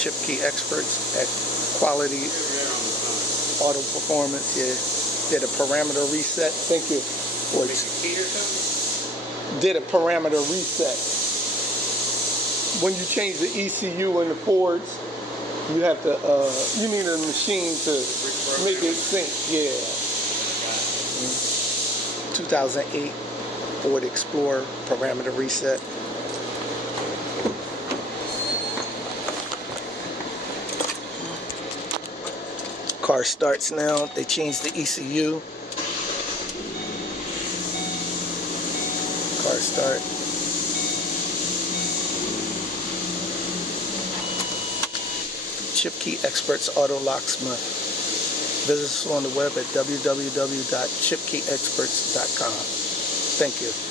chipkey-experts at Quality Auto Performance. Yeah, did a parameter reset. Thank you. Did a parameter reset. When you change the ECU in the Fords, you have to, you need a machine to make it sync. Yeah. 2008 Ford Explorer parameter reset. Car starts now. They changed the ECU. Car start. chipkey-experts Auto Locksmith. Visit us on the web at www.chipkey-experts.com. Thank you.